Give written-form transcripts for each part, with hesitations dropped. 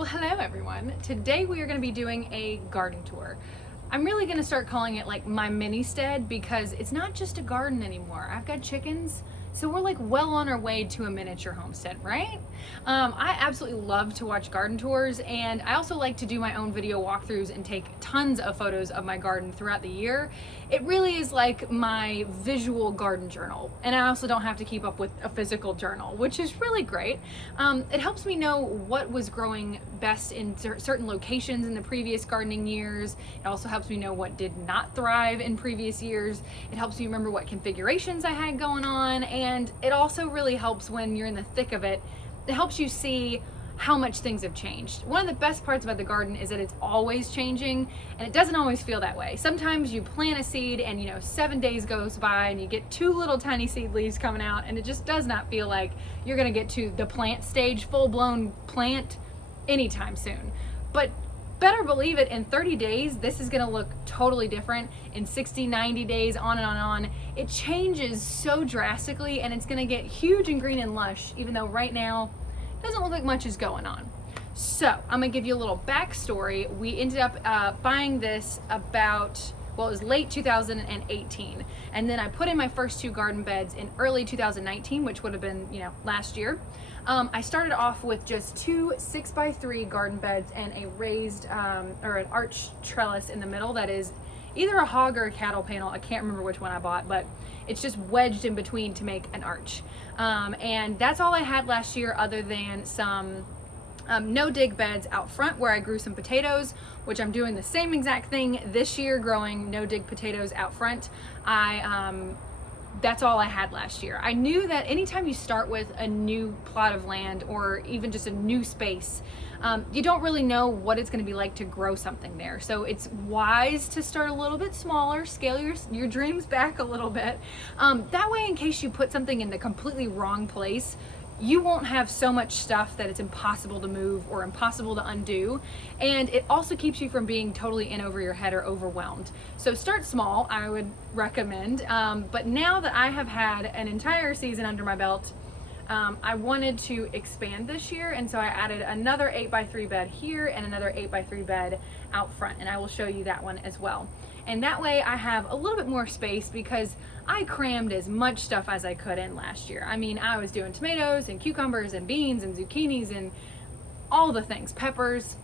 Well, hello everyone. Today we are going to be doing a garden tour. I'm really going to start calling it like my mini stead because it's not just a garden anymore. I've got chickens, so we're like well on our way to a miniature homestead, right? I absolutely love to watch garden tours, and I also like to do my own video walkthroughs and take tons of photos of my garden throughout the year. It really is like my visual garden journal, and I also don't have to keep up with a physical journal, which is really great. It helps me know what was growing best in certain locations in the previous gardening years. It also helps me know what did not thrive in previous years. It helps me remember what configurations I had going on, and it also really helps when you're in the thick of it. It helps you see how much things have changed. One of the best parts about the garden is that it's always changing, and it doesn't always feel that way. Sometimes you plant a seed and 7 days goes by and you get 2 little tiny seed leaves coming out, and it just does not feel like you're gonna get to the plant stage, full-blown plant, anytime soon. But better believe it, in 30 days, this is gonna look totally different. In 60, 90 days, on and on and on. It changes so drastically, and it's gonna get huge and green and lush, even though right now, it doesn't look like much is going on. So, I'm gonna give you a little backstory. We ended up buying this about, well, it was late 2018. And then I put in my first 2 garden beds in early 2019, which would have been, last year. I started off with just 2 6x3 garden beds and a raised or an arch trellis in the middle that is either a hog or a cattle panel. I can't remember which one I bought, but it's just wedged in between to make an arch. And that's all I had last year, other than some no-dig beds out front where I grew some potatoes, which I'm doing the same exact thing this year, growing no-dig potatoes out front. That's all I had last year. I knew that anytime you start with a new plot of land or even just a new space, you don't really know what it's going to be like to grow something there. So it's wise to start a little bit smaller, scale your dreams back a little bit. That way, in case you put something in the completely wrong place, you won't have so much stuff that it's impossible to move or impossible to undo. And it also keeps you from being totally in over your head or overwhelmed. So start small, I would recommend. But now that I have had an entire season under my belt, I wanted to expand this year, and so I added another 8x3 bed here and another 8x3 bed out front, and I will show you that one as well. And that way I have a little bit more space because I crammed as much stuff as I could in last year. I mean, I was doing tomatoes and cucumbers and beans and zucchinis and all the things, peppers,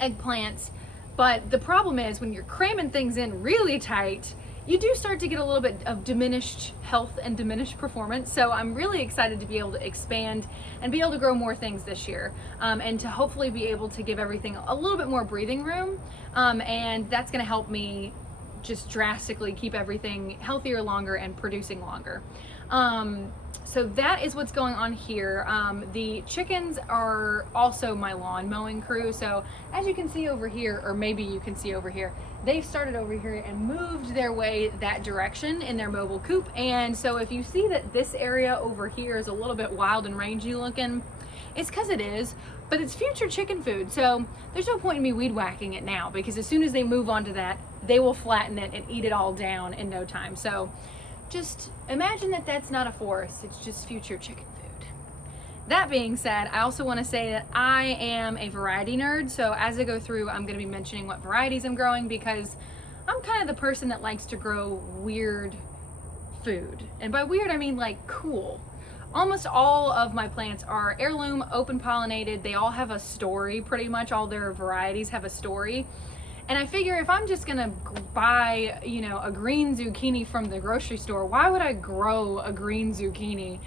eggplants. But the problem is when you're cramming things in really tight, you do start to get a little bit of diminished health and diminished performance. So I'm really excited to be able to expand and be able to grow more things this year, and to hopefully be able to give everything a little bit more breathing room. And that's gonna help me just drastically keep everything healthier longer and producing longer. So that is what's going on here. The chickens are also my lawn mowing crew. So as you can see over here, or maybe you can see over here, they've started over here and moved their way that direction in their mobile coop. And so if you see that this area over here is a little bit wild and rangy looking, it's because it is, but it's future chicken food. So there's no point in me weed whacking it now, because as soon as they move onto that, they will flatten it and eat it all down in no time. So just imagine that that's not a forest, it's just future chicken food. That being said, I also want to say that I am a variety nerd. So as I go through, I'm going to be mentioning what varieties I'm growing, because I'm kind of the person that likes to grow weird food. And by weird, I mean like cool. Almost all of my plants are heirloom, open pollinated. They all have a story, pretty much all their varieties have a story. And I figure if I'm just gonna buy, a green zucchini from the grocery store, why would I grow a green zucchini?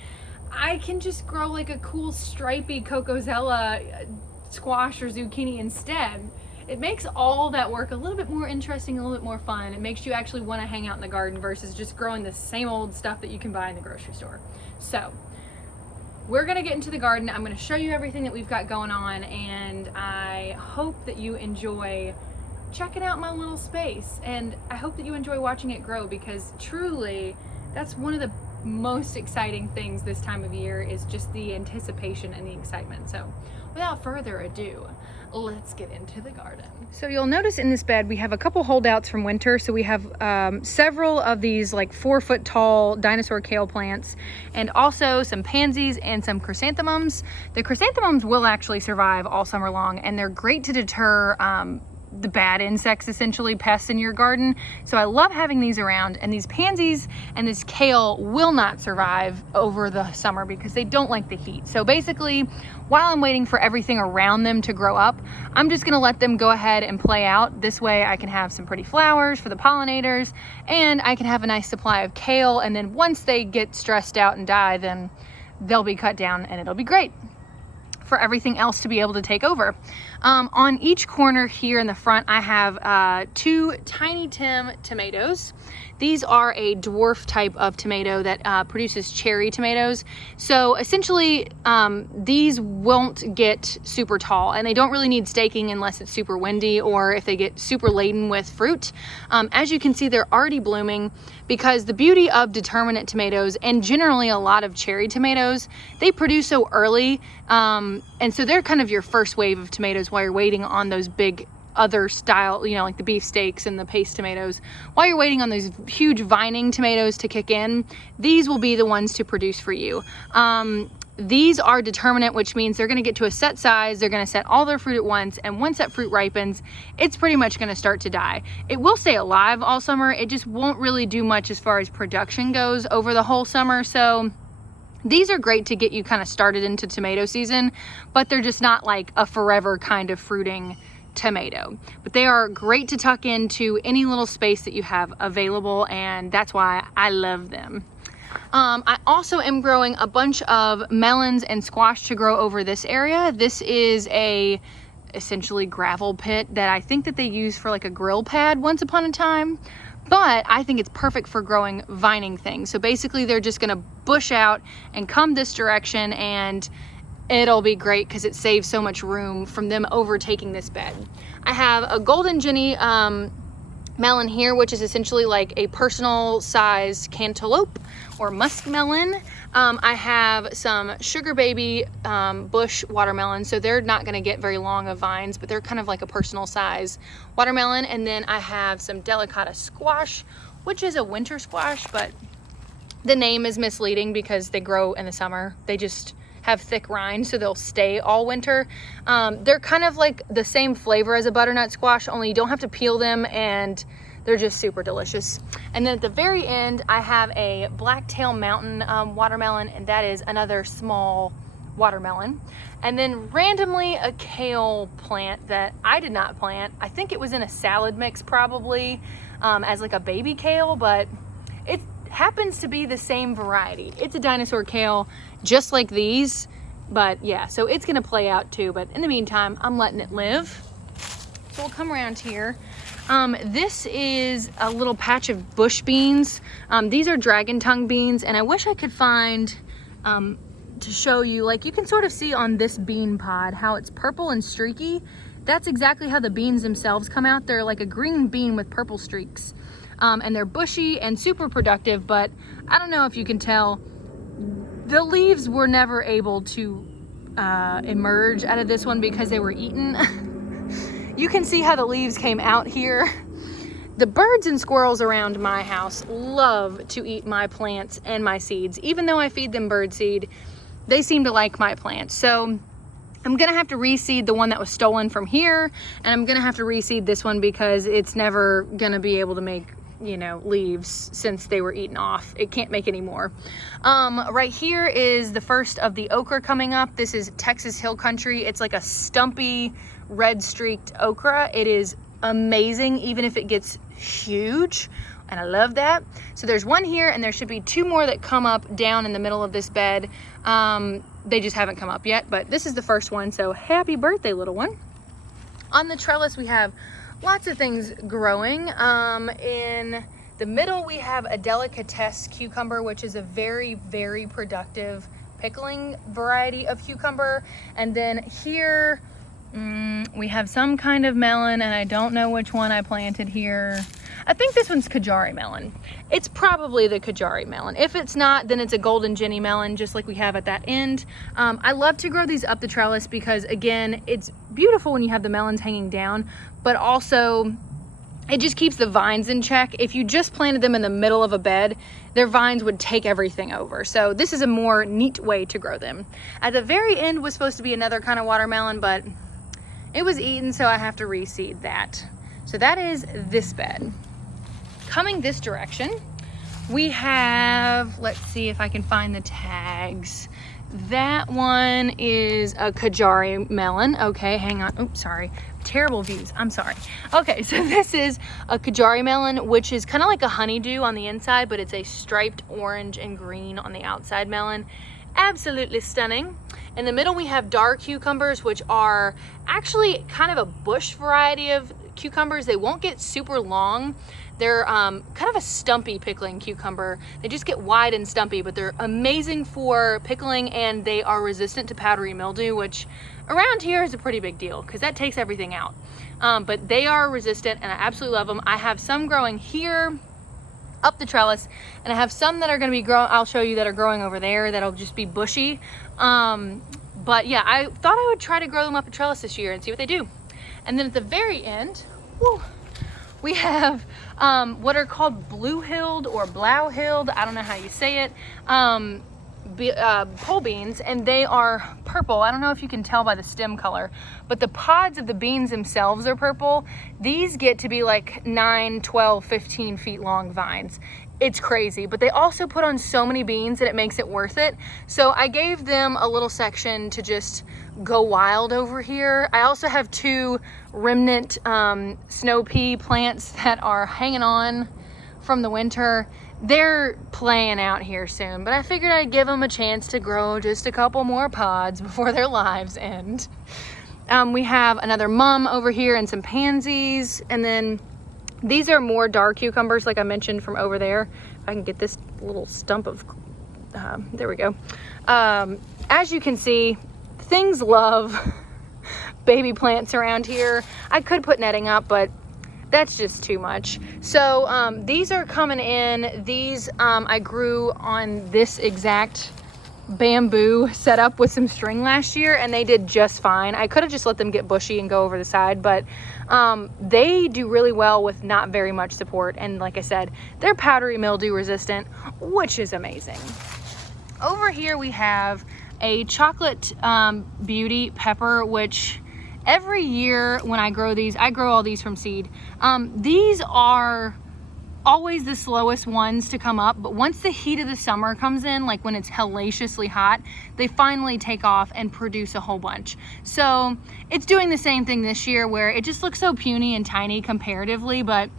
I can just grow like a cool stripy cocozella squash or zucchini instead. It makes all that work a little bit more interesting, a little bit more fun. It makes you actually want to hang out in the garden versus just growing the same old stuff that you can buy in the grocery store. So we're gonna get into the garden. I'm gonna show you everything that we've got going on, and I hope that you enjoy checking out my little space, and I hope that you enjoy watching it grow, because truly that's one of the most exciting things this time of year, is just the anticipation and the excitement. So without further ado, let's get into the garden. So you'll notice in this bed we have a couple holdouts from winter. So we have several of these like 4-foot tall dinosaur kale plants, and also some pansies and some chrysanthemums. The chrysanthemums will actually survive all summer long, and they're great to deter the bad insects, essentially pests in your garden. So I love having these around, and these pansies and this kale will not survive over the summer because they don't like the heat. So basically, while I'm waiting for everything around them to grow up, I'm just gonna let them go ahead and play out. This way I can have some pretty flowers for the pollinators, and I can have a nice supply of kale, and then once they get stressed out and die, then they'll be cut down and it'll be great for everything else to be able to take over. On each corner here in the front, I have 2 Tiny Tim tomatoes. These are a dwarf type of tomato that produces cherry tomatoes. So essentially, these won't get super tall, and they don't really need staking unless it's super windy or if they get super laden with fruit. As you can see, they're already blooming, because the beauty of determinate tomatoes, and generally a lot of cherry tomatoes, they produce so early, and so they're kind of your first wave of tomatoes while you're waiting on those big other style, you know, like the beefsteaks and the paste tomatoes. While you're waiting on those huge vining tomatoes to kick in, these will be the ones to produce for you. These are determinate, which means they're gonna get to a set size, they're gonna set all their fruit at once, and once that fruit ripens, it's pretty much gonna start to die. It will stay alive all summer, it just won't really do much as far as production goes over the whole summer. So these are great to get you kind of started into tomato season, but they're just not like a forever kind of fruiting tomato. But they are great to tuck into any little space that you have available, and that's why I love them. I also am growing a bunch of melons and squash to grow over this area. This is a essentially gravel pit that I think that they used for like a grill pad once upon a time, but I think it's perfect for growing vining things. So basically they're just gonna bush out and come this direction, and it'll be great because it saves so much room from them overtaking this bed. I have a golden Jenny melon here, which is essentially like a personal sized cantaloupe or muskmelon. I have some sugar baby bush watermelon, so they're not going to get very long of vines, but they're kind of like a personal size watermelon. And then I have some delicata squash, which is a winter squash, but the name is misleading because they grow in the summer. They just have thick rind, so they'll stay all winter. They're kind of like the same flavor as a butternut squash, only you don't have to peel them, and they're just super delicious. And then at the very end, I have a Blacktail Mountain watermelon, and that is another small watermelon. And then randomly a kale plant that I did not plant. I think it was in a salad mix probably as like a baby kale, but it happens to be the same variety. It's a dinosaur kale, just like these, but yeah, so it's gonna play out too, but in the meantime, I'm letting it live. So we'll come around here. This is a little patch of bush beans. These are dragon tongue beans, and I wish I could find, to show you, like you can sort of see on this bean pod how it's purple and streaky. That's exactly how the beans themselves come out. They're like a green bean with purple streaks. And they're bushy and super productive, but I don't know if you can tell, the leaves were never able to emerge out of this one because they were eaten. You can see how the leaves came out here. The birds and squirrels around my house love to eat my plants and my seeds. Even though I feed them bird seed, they seem to like my plants. So I'm gonna have to reseed the one that was stolen from here, and I'm gonna have to reseed this one because it's never gonna be able to make, you know, leaves since they were eaten off. It can't make any more. Right here is the first of the okra coming up. This is Texas Hill Country. It's like a stumpy red streaked okra. It is amazing even if it gets huge, and I love that. So there's one here, and there should be 2 more that come up down in the middle of this bed. They just haven't come up yet, but this is the first one, so happy birthday, little one. On the trellis we have lots of things growing. In the middle we have a delicatesse cucumber, which is a very, very productive pickling variety of cucumber. And then here we have some kind of melon, and I don't know which one I planted here. I think this one's Kajari melon. It's probably the Kajari melon. If it's not, then it's a golden Jenny melon, just like we have at that end. I love to grow these up the trellis because, again, it's beautiful when you have the melons hanging down, but also it just keeps the vines in check. If you just planted them in the middle of a bed, their vines would take everything over. So this is a more neat way to grow them. At the very end was supposed to be another kind of watermelon, but it was eaten, so I have to reseed that. So that is this bed. Coming this direction, we have, let's see if I can find the tags. That one is a Kajari melon. Okay, hang on. Oops, sorry. Terrible views. I'm sorry. Okay, so this is a Kajari melon, which is kind of like a honeydew on the inside, but it's a striped orange and green on the outside melon. Absolutely stunning. In the middle, we have dark cucumbers, which are actually kind of a bush variety of cucumbers. They won't get super long. They're kind of a stumpy pickling cucumber. They just get wide and stumpy, but they're amazing for pickling, and they are resistant to powdery mildew, which around here is a pretty big deal because that takes everything out. But they are resistant, and I absolutely love them. I have some growing here up the trellis, and I have some that are going to be growing, I'll show you, that are growing over there that'll just be bushy. But yeah, I thought I would try to grow them up a trellis this year and see what they do. And then at the very end, woo, we have what are called blue-hilled or blau-hilled, I don't know how you say it, pole beans, and they are purple. I don't know if you can tell by the stem color, but the pods of the beans themselves are purple. These get to be like 9, 12, 15 feet long vines. It's crazy, but they also put on so many beans that it makes it worth it. So I gave them a little section to just go wild over here. I also have 2 remnant snow pea plants that are hanging on from the winter. They're playing out here soon, but I figured I'd give them a chance to grow just a couple more pods before their lives end. We have another mum over here and some pansies, and then these are more dark cucumbers, like I mentioned, from over there. If I can get this little stump of, there we go. As you can see, things love baby plants around here. I could put netting up, but that's just too much. So these are coming in. These I grew on this exact bamboo setup with some string last year, and they did just fine. I could have just let them get bushy and go over the side, but they do really well with not very much support. And like I said, they're powdery mildew resistant, which is amazing. Over here we have a chocolate beauty pepper, which every year when I grow these, I grow all these from seed. These are always the slowest ones to come up, but once the heat of the summer comes in, like when it's hellaciously hot, they finally take off and produce a whole bunch. So it's doing the same thing this year, where it just looks so puny and tiny comparatively, but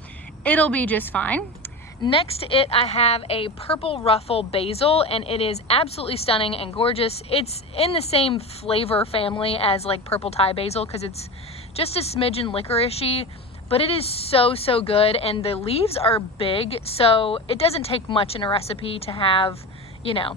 it'll be just fine. Next to it, I have a purple ruffle basil, and it is absolutely stunning and gorgeous. It's in the same flavor family as like purple Thai basil, because it's just a smidgen licoricey, but it is so, so good. And the leaves are big, so it doesn't take much in a recipe to have, you know,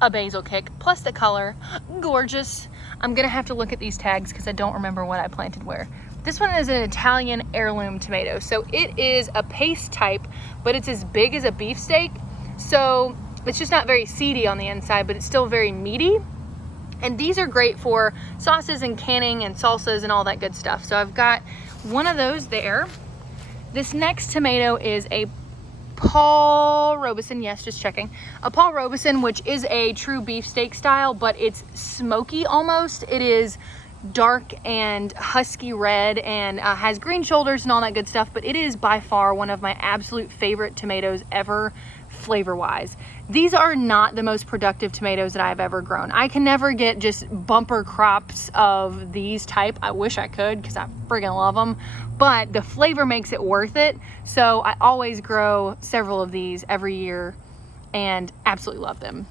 a basil kick. Plus the color, gorgeous. I'm gonna have to look at these tags because I don't remember what I planted where. This one is an Italian heirloom tomato. So it is a paste type, but it's as big as a beefsteak. So it's just not very seedy on the inside, but it's still very meaty. And these are great for sauces and canning and salsas and all that good stuff. So I've got one of those there. This next tomato is a Paul Robeson, yes, just checking. A Paul Robeson, which is a true beefsteak style, but it's smoky almost. It is dark and husky red and has green shoulders and all that good stuff, but it is by far one of my absolute favorite tomatoes ever, flavor-wise. These are not the most productive tomatoes that I've ever grown. I can never get just bumper crops of these type. I wish I could, because I friggin' love them, but the flavor makes it worth it. So I always grow several of these every year and absolutely love them.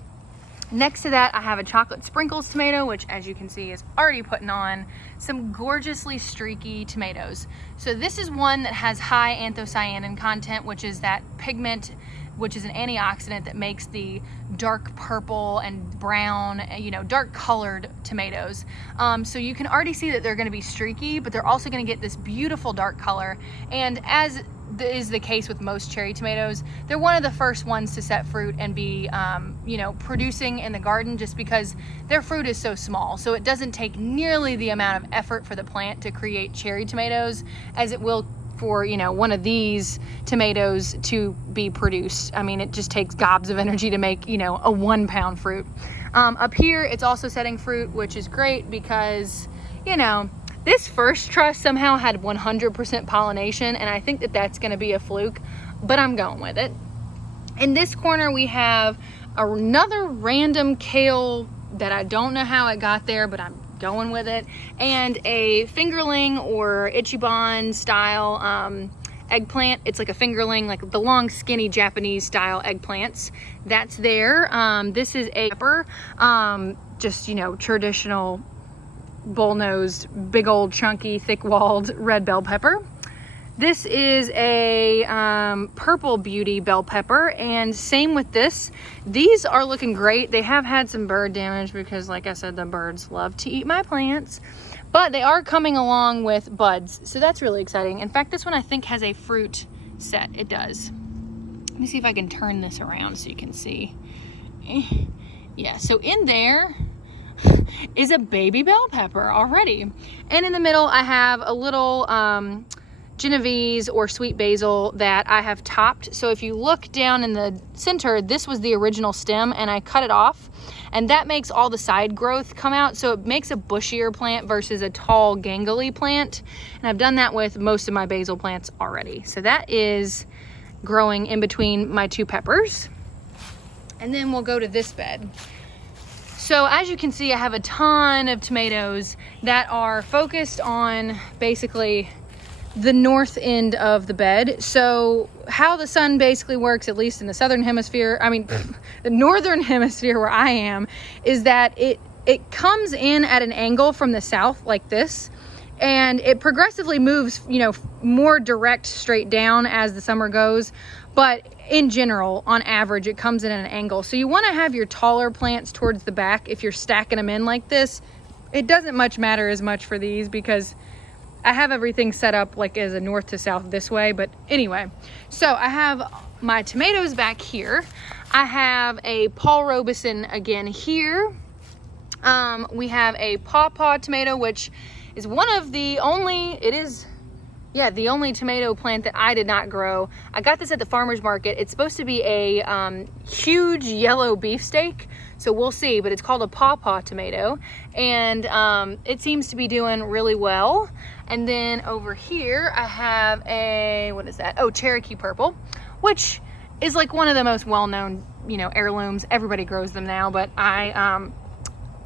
Next to that, I have a chocolate sprinkles tomato, which as you can see is already putting on some gorgeously streaky tomatoes. So this is one that has high anthocyanin content, which is that pigment, which is an antioxidant that makes the dark purple and brown, you know, dark colored tomatoes. So you can already see that they're gonna be streaky, but they're also gonna get this beautiful dark color. And as is the case with most cherry tomatoes. They're one of the first ones to set fruit and be, you know, producing in the garden, just because their fruit is so small. So it doesn't take nearly the amount of effort for the plant to create cherry tomatoes as it will for, you know, one of these tomatoes to be produced. I mean, it just takes gobs of energy to make, you know, a 1 pound fruit. Up here, it's also setting fruit, which is great because, you know, this first truss somehow had 100% pollination, and I think that that's going to be a fluke, but I'm going with it. In this corner, we have another random kale that I don't know how it got there, but I'm going with it, and a fingerling or ichiban style eggplant. It's like a fingerling, like the long skinny Japanese style eggplants. That's there. This is a pepper, just, you know, traditional bull-nosed, big old chunky, thick-walled red bell pepper. This is a purple beauty bell pepper, and same with this. These are looking great. They have had some bird damage because, like I said, the birds love to eat my plants, but they are coming along with buds, so that's really exciting. In fact, this one I think has a fruit set. It does. Let me see if I can turn this around so you can see. Yeah, so in there is a baby bell pepper already. And in the middle, I have a little Genovese or sweet basil that I have topped. So if you look down in the center, this was the original stem and I cut it off, and that makes all the side growth come out. So it makes a bushier plant versus a tall gangly plant. And I've done that with most of my basil plants already. So that is growing in between my two peppers. And then we'll go to this bed. So as you can see, I have a ton of tomatoes that are focused on basically the north end of the bed. So how the sun basically works, at least in the southern hemisphere, I mean, the northern hemisphere where I am, is that it comes in at an angle from the south like this, and it progressively moves, you know, more direct straight down as the summer goes. But in general, on average, it comes in at an angle. So you want to have your taller plants towards the back if you're stacking them in like this. It doesn't much matter as much for these because I have everything set up like as a north to south this way. But anyway, so I have my tomatoes back here. I have a Paul Robeson again here. We have a pawpaw tomato, which is one of the only, the only tomato plant that I did not grow. I got this at the farmer's market. It's supposed to be a huge yellow beefsteak, so we'll see, but it's called a pawpaw tomato, and it seems to be doing really well. And then over here, I have a, what is that? Oh, Cherokee purple, which is like one of the most well-known, you know, heirlooms. Everybody grows them now, but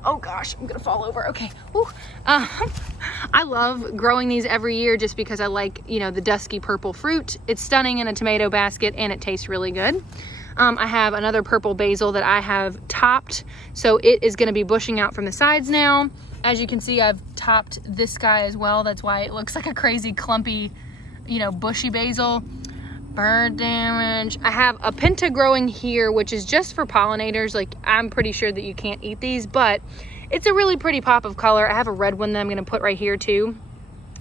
oh gosh, I'm gonna fall over. Okay. I love growing these every year just because I like, you know, the dusky purple fruit. It's stunning in a tomato basket and it tastes really good. I have another purple basil that I have topped, so it is gonna be bushing out from the sides now. As you can see, I've topped this guy as well. That's why it looks like a crazy clumpy, you know, bushy basil. Bird damage. I have a pinta growing here, which is just for pollinators. Like, I'm pretty sure that you can't eat these, but it's a really pretty pop of color. I have a red one that I'm gonna put right here too,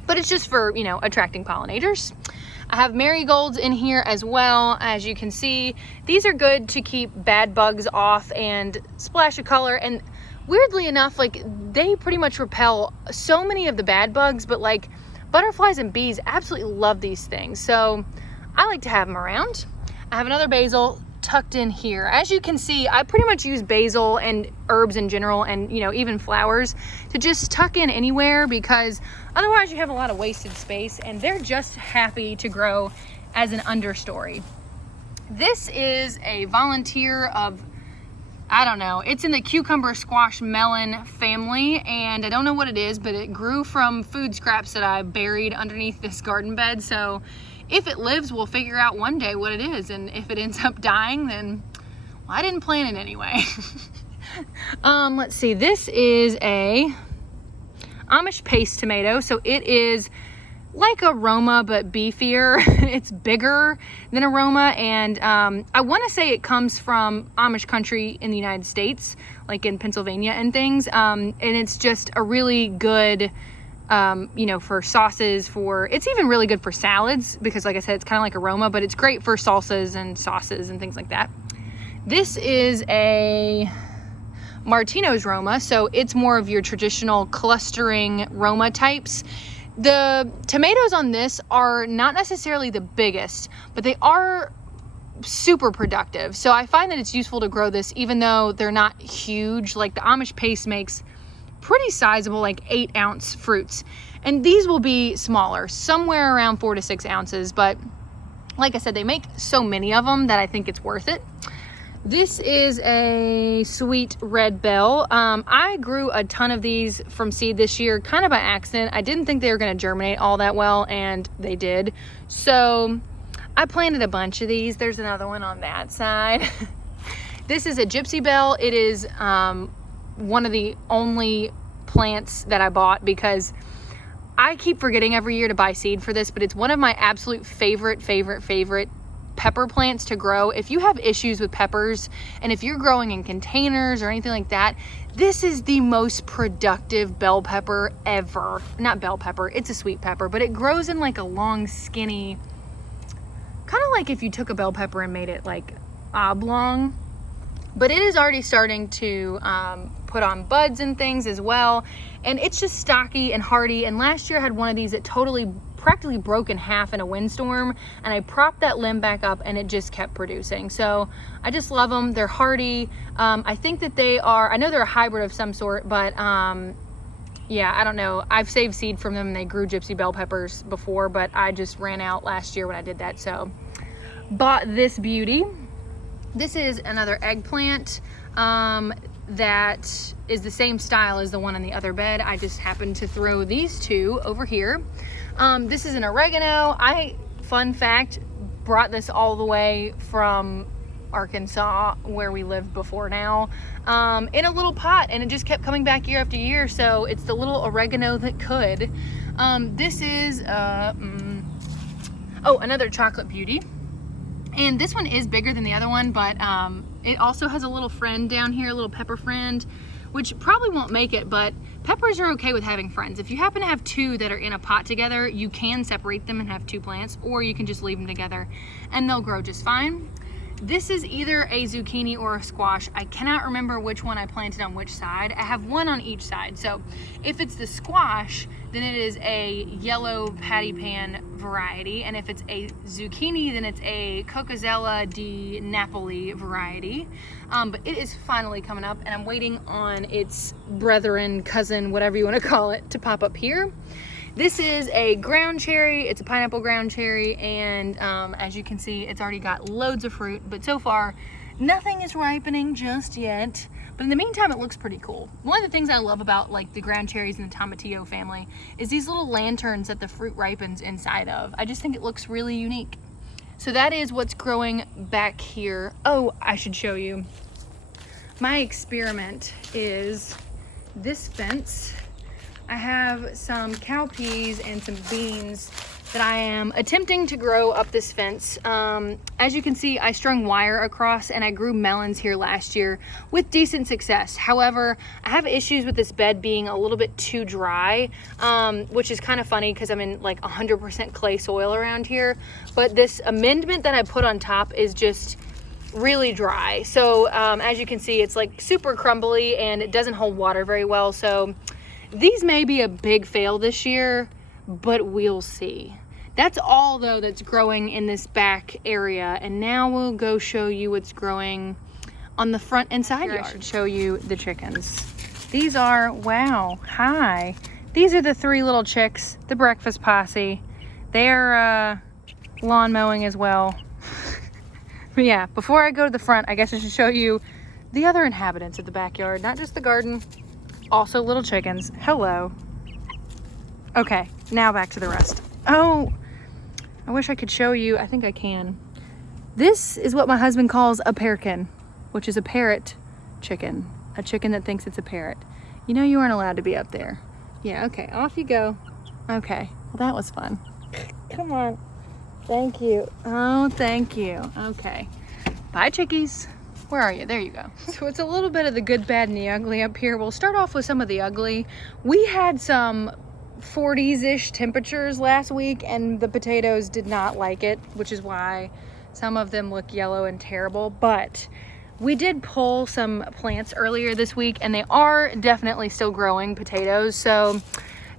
but it's just for, you know, attracting pollinators. I have marigolds in here as well. As you can see, these are good to keep bad bugs off and splash of color. And weirdly enough, like, they pretty much repel so many of the bad bugs, but like butterflies and bees absolutely love these things. So I like to have them around. I have another basil tucked in here. As you can see, I pretty much use basil and herbs in general, and, you know, even flowers, to just tuck in anywhere, because otherwise you have a lot of wasted space and they're just happy to grow as an understory. This is a volunteer of, I don't know, it's in the cucumber squash melon family, and I don't know what it is, but it grew from food scraps that I buried underneath this garden bed. So if it lives, we'll figure out one day what it is, and if it ends up dying, then, well, I didn't plant it anyway. Let's see, this is a Amish paste tomato, so it is like a Roma but beefier. It's bigger than a Roma, and I want to say it comes from Amish country in the United States, like in Pennsylvania and things, and it's just a really good you know, for sauces, it's even really good for salads because like I said, it's kind of like aroma, but it's great for salsas and sauces and things like that. This is a Martino's Roma, so it's more of your traditional clustering Roma types. The tomatoes on this are not necessarily the biggest, but they are super productive. So I find that it's useful to grow this even though they're not huge. Like the Amish paste makes pretty sizable, like 8-ounce fruits. And these will be smaller, somewhere around 4 to 6 ounces. But like I said, they make so many of them that I think it's worth it. This is a sweet red bell. I grew a ton of these from seed this year, kind of by accident. I didn't think they were going to germinate all that well, and they did. So I planted a bunch of these. There's another one on that side. This is a gypsy bell. It is one of the only plants that I bought because I keep forgetting every year to buy seed for this, but it's one of my absolute favorite pepper plants to grow. If you have issues with peppers and if you're growing in containers or anything like that, this is the most productive bell pepper ever. Not bell pepper, it's a sweet pepper, but it grows in like a long skinny, kind of like if you took a bell pepper and made it like oblong. But it is already starting to put on buds and things as well, and it's just stocky and hardy. And last year I had one of these that practically broke in half in a windstorm, and I propped that limb back up and it just kept producing. So I just love them. They're hardy. I think that I know they're a hybrid of some sort, but yeah, I don't know. I've saved seed from them and they grew gypsy bell peppers before, but I just ran out last year when I did that. So bought this beauty. This is another eggplant that is the same style as the one on the other bed. I just happened to throw these two over here. This is an oregano. Fun fact, brought this all the way from Arkansas, where we lived before now, in a little pot, and it just kept coming back year after year. So it's the little oregano that could. This is another chocolate beauty. And this one is bigger than the other one, but it also has a little friend down here, a little pepper friend, which probably won't make it, but peppers are okay with having friends. If you happen to have two that are in a pot together, you can separate them and have two plants, or you can just leave them together and they'll grow just fine. This is either a zucchini or a squash. I cannot remember which one I planted on which side. I have one on each side. So if it's the squash, then it is a yellow patty pan variety. And if it's a zucchini, then it's a Cocozella di Napoli variety. But it is finally coming up, and I'm waiting on its brethren, cousin, whatever you want to call it, to pop up here. This is a ground cherry. It's a pineapple ground cherry, and as you can see, it's already got loads of fruit, but so far nothing is ripening just yet. But in the meantime, it looks pretty cool. One of the things I love about like the ground cherries in the tomatillo family is these little lanterns that the fruit ripens inside of. I just think it looks really unique. So that is what's growing back here. Oh, I should show you. My experiment is this fence. I have some cowpeas and some beans that I am attempting to grow up this fence. As you can see, I strung wire across and I grew melons here last year with decent success. However, I have issues with this bed being a little bit too dry, which is kind of funny because I'm in like 100% clay soil around here. But this amendment that I put on top is just really dry. So as you can see, it's like super crumbly and it doesn't hold water very well. So these may be a big fail this year, but we'll see. That's all though that's growing in this back area. And now we'll go show you what's growing on the front and side yard. I should show you the chickens. These are, wow, hi. These are the 3 little chicks, the breakfast posse. They're lawn mowing as well. But yeah, before I go to the front, I guess I should show you the other inhabitants of the backyard, not just the garden. Also little chickens. Hello. Okay, now back to the rest. Oh, I wish I could show you. I think I can. This is what my husband calls a perekin, which is a parrot chicken. A chicken that thinks it's a parrot. You know you aren't allowed to be up there. Yeah, okay, off you go. Okay, well that was fun. Come on. Thank you. Oh, thank you. Okay. Bye, chickies. Where are you? There you go. So it's a little bit of the good, bad, and the ugly up here. We'll start off with some of the ugly. We had some 40s-ish temperatures last week, and the potatoes did not like it, which is why some of them look yellow and terrible. But we did pull some plants earlier this week, and they are definitely still growing potatoes. So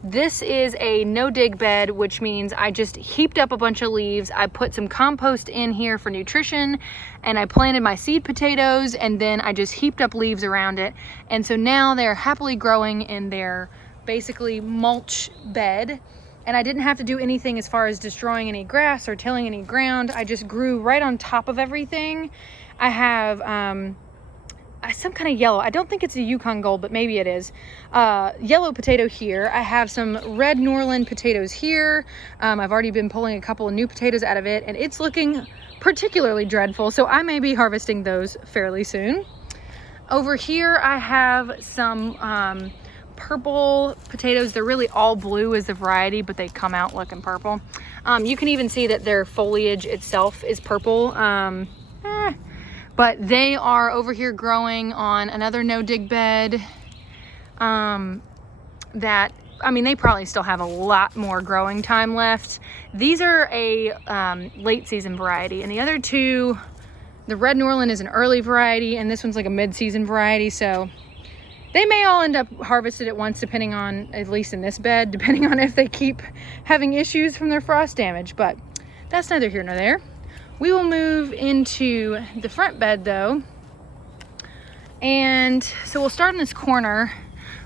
this is a no-dig bed, which means I just heaped up a bunch of leaves. I put some compost in here for nutrition, and I planted my seed potatoes, and then I just heaped up leaves around it. And so now they're happily growing in their basically mulch bed, and I didn't have to do anything as far as destroying any grass or tilling any ground. I just grew right on top of everything. I have some kind of yellow, I don't think it's a Yukon Gold, but maybe it is, yellow potato here. I have some red Norland potatoes here. I've already been pulling a couple of new potatoes out of it, and it's looking particularly dreadful, so I may be harvesting those fairly soon. Over here I have some purple potatoes. They're really all blue as the variety, but they come out looking purple. You can even see that their foliage itself is purple. But they are over here growing on another no-dig bed that, I mean, they probably still have a lot more growing time left. These are a late season variety, and the other two, the red Norland is an early variety, and this one's like a mid-season variety, so they may all end up harvested at once, depending on, at least in this bed, depending on if they keep having issues from their frost damage, but that's neither here nor there. We will move into the front bed though. And so we'll start in this corner.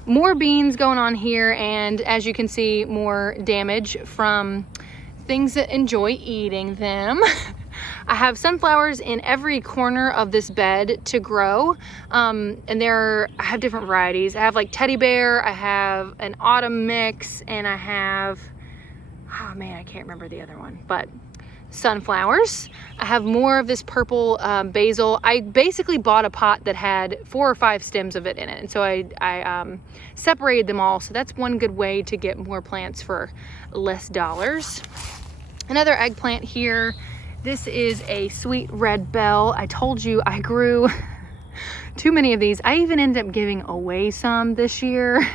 More beans going on here, and as you can see, more damage from things that enjoy eating them. I have sunflowers in every corner of this bed to grow. And I have different varieties. I have like teddy bear, I have an autumn mix, and I have, oh man, I can't remember the other one, but sunflowers. I have more of this purple basil. I basically bought a pot that had 4 or 5 stems of it in it, and so I separated them all, so that's one good way to get more plants for less dollars. Another eggplant here. This is a sweet red bell. I told you I grew too many of these. I even ended up giving away some this year.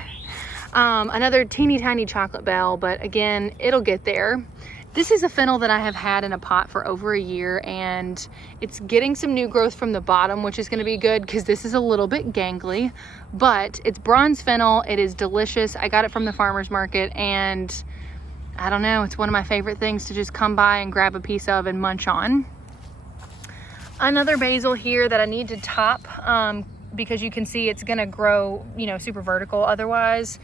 Another teeny tiny chocolate bell, but again, it'll get there. This is a fennel that I have had in a pot for over a year, and it's getting some new growth from the bottom, which is going to be good because this is a little bit gangly, but it's bronze fennel. It is delicious. I got it from the farmer's market, and I don't know, it's one of my favorite things to just come by and grab a piece of and munch on. Another basil here that I need to top because you can see it's going to grow, you know, super vertical otherwise.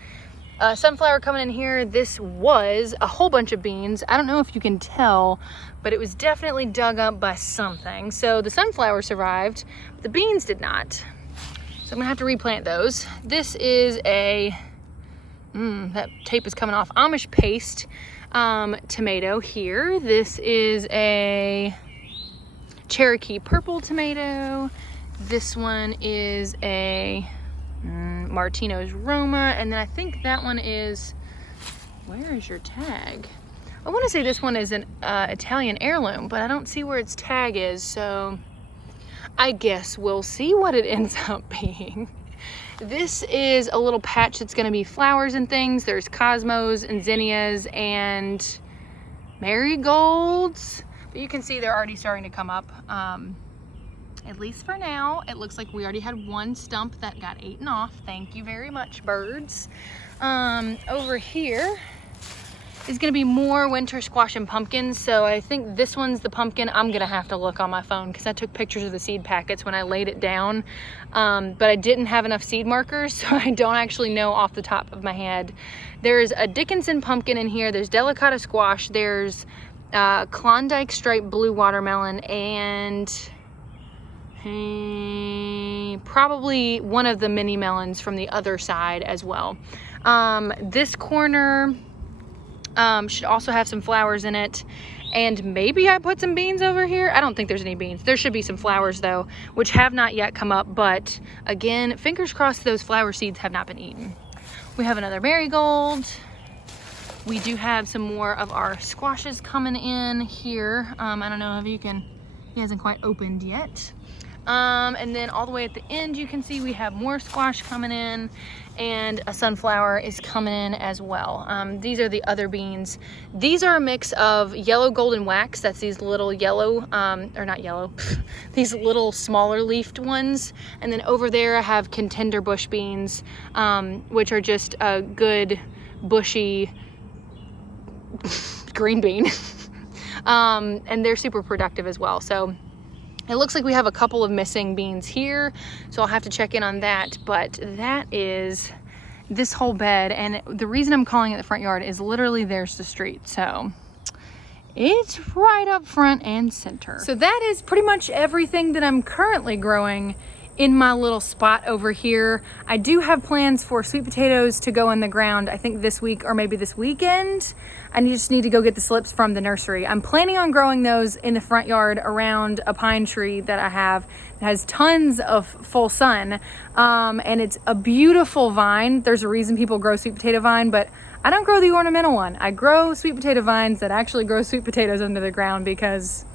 Sunflower coming in here. This was a whole bunch of beans. I don't know if you can tell, but it was definitely dug up by something. So the sunflower survived, but the beans did not. So I'm gonna have to replant those. This is a, that tape is coming off, Amish paste tomato here. This is a Cherokee purple tomato. This one is a Martino's Roma, and then I think that one is, where is your tag? I want to say this one is an Italian heirloom, but I don't see where its tag is, so I guess we'll see what it ends up being. This is a little patch that's going to be flowers and things. There's cosmos and zinnias and marigolds, but you can see they're already starting to come up. At least for now. It looks like we already had one stump that got eaten off. Thank you very much, birds. Over here is going to be more winter squash and pumpkins. So I think this one's the pumpkin. I'm going to have to look on my phone because I took pictures of the seed packets when I laid it down. But I didn't have enough seed markers, so I don't actually know off the top of my head. There's a Dickinson pumpkin in here. There's delicata squash. There's Klondike striped blue watermelon, and probably one of the mini melons from the other side as well. This corner should also have some flowers in it, and maybe I put some beans over here. I don't think there's any beans. There should be some flowers though, which have not yet come up, but again, fingers crossed those flower seeds have not been eaten. We have another marigold. We do have some more of our squashes coming in here. I don't know if you can, he hasn't quite opened yet. And then all the way at the end, you can see we have more squash coming in, and a sunflower is coming in as well. These are the other beans. These are a mix of yellow golden wax. That's these little yellow, or not yellow, these little smaller leafed ones. And then over there I have contender bush beans, which are just a good bushy green bean. And they're super productive as well. So it looks like we have a couple of missing beans here, so I'll have to check in on that. But that is this whole bed, and the reason I'm calling it the front yard is literally there's the street. So it's right up front and center. So that is pretty much everything that I'm currently growing in my little spot over here. I do have plans for sweet potatoes to go in the ground, I think this week or maybe this weekend. I just need to go get the slips from the nursery. I'm planning on growing those in the front yard around a pine tree that I have that has tons of full sun. And it's a beautiful vine. There's a reason people grow sweet potato vine, but I don't grow the ornamental one. I grow sweet potato vines that actually grow sweet potatoes under the ground because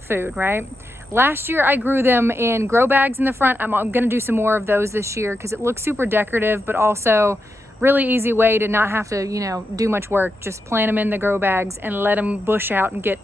food, right? Last year I grew them in grow bags in the front. I'm gonna do some more of those this year because it looks super decorative, but also really easy way to not have to, you know, do much work. Just plant them in the grow bags and let them bush out and get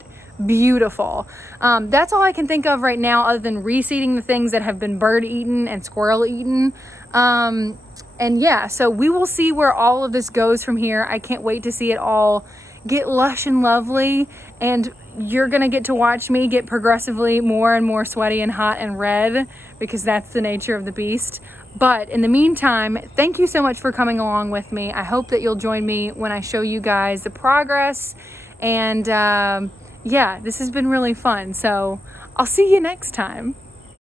beautiful. That's all I can think of right now, other than reseeding the things that have been bird eaten and squirrel eaten. And yeah, so we will see where all of this goes from here. I can't wait to see it all get lush and lovely, and you're gonna get to watch me get progressively more and more sweaty and hot and red, because that's the nature of the beast. But in the meantime, thank you so much for coming along with me. I hope that you'll join me when I show you guys the progress. And yeah, this has been really fun. So I'll see you next time.